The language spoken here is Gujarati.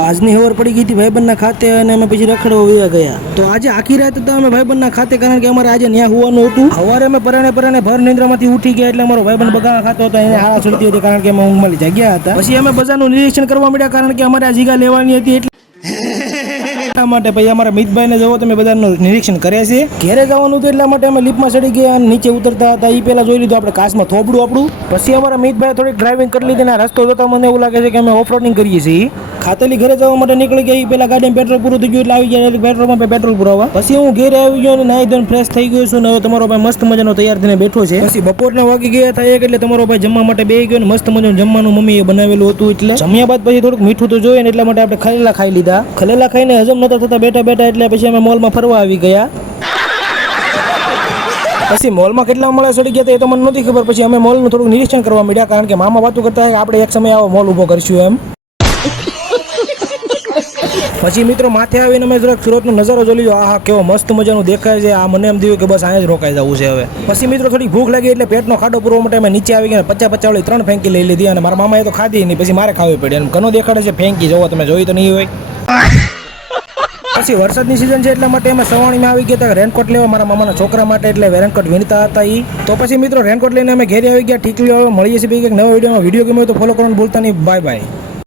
આજની ખબર પડી ગઈ હતી ભાઈબંધના ખાતે અને અમે પછી રખડવા વયા ગયા. તો આજે આખી રાત હતા અમે ભાઈબંધના ખાતે, કારણ કે અમારે આજે ન્યા હોવાનું હતું. સવારે અમે પરાણે ભર નિંદ્રામાંથી ઉઠી ગયા એટલે અમારો ભાઈબંધ બગાવા ખાતો હતો, એને હારા ચડતી હતી કારણ કે અમે ઊંઘમાં જગ્યા હતા. પછી અમે બજારનું નિરીક્ષણ કરવા માંડ્યા કારણ કે અમારે આ જગ્યા લેવાની હતી એટલા માટે. પછી અમારા મિતભાઈને જોવો તમે બધાનું નિરીક્ષણ કરે છે. ઘેરે જવાનું હતું એટલા માટે અમે લિફ્ટમાં ચડી ગયા અને નીચે ઉતરતા હતા એ પહેલા જોઈ લીધું આપણે કાચમાં થોબડું આપણું. પછી અમારા મિતભાઈ થોડીક ડ્રાઇવિંગ કરી લીધી ને રસ્તો જોતા મને એવું લાગે છે કે અમે ઓફરોડિંગ કરીએ છીએ. ખાતેલી ઘરે જવા માટે નીકળી ગઈ, પેલા ગાડીમાં પેટ્રોલ પૂરું થઈ ગયું એટલે આવી ગયા પેટ્રોલ પંપે પેટ્રોલ પુરાવા. પછી હું ઘેરે આવી ગયો અને નાઈ ધોઈને ફ્રેશ થઈ ગયો છું ને હવે તમારો ભાઈ મસ્ત મજાનો તૈયાર થઈને બેઠો છે. પછી બપોરના વાગી ગયા હતા એક એટલે તમારો ભાઈ જમવા માટે બેસી ગયો ને મસ્ત મજાનું જમવાનું મમ્મીએ બનાવેલું હતું. એટલે જમ્યા બાદ પછી થોડુંક મીઠું તો જોઈએ ને એટલા માટે આપણે ખલેલા ખાઈ લીધા. ખલેલા ખાઈને હજમ નતા થતા બેઠા એટલે પછી અમે મોલમાં ફરવા આવી ગયા. પછી મોલમાં કેટલા મળે ચડી ગયા એ તો મને નથી ખબર. પછી અમે મોલનું થોડુંક નિરીક્ષણ કરવા માંડ્યા કારણ કે મામા વાતો કરતા કે આપણે એક સમય આવો મોલ ઊભો કરશું એમ. પછી મિત્રો માથે આવીને અમે જરાક સુરતનો નજારો જોઈ લીધો. આહા કેવો મસ્ત મજાનું દેખાય છે. આ મને એમ થયું કે બસ અહીંયા જ રોકાઈ જવું છે હવે. પછી મિત્રો થોડી ભૂખ લાગી એટલે પેટનો ખાડો પૂરવા માટે અમે નીચે આવી ગયા. 50 વાળી 3 ફેંકી લઈ લીધી અને મારા મામાએ તો ખાધી નહીં, પછી મારે ખાવી પડી. અને ઘણો દેખાડે છે ફેંકી, જોવો તમે જોઈ તો નહીં હોય. પછી વરસાદની સિઝન છે એટલા માટે અમે સવાણીમાં આવી ગયા હતા રેનકોટ લેવા મારા મામાના છોકરા માટે, એટલે રેનકોટ વીણતા હતા એ. તો પછી મિત્રો રેનકોટ લઈને અમે ઘેરે આવી ગયા. ઠીક મળીએ છીએ એક નવા વિડીયોમાં. વિડીયો ગમ્યો તો ફોલો કરવાનું ભૂલતા નહીં. Bye bye.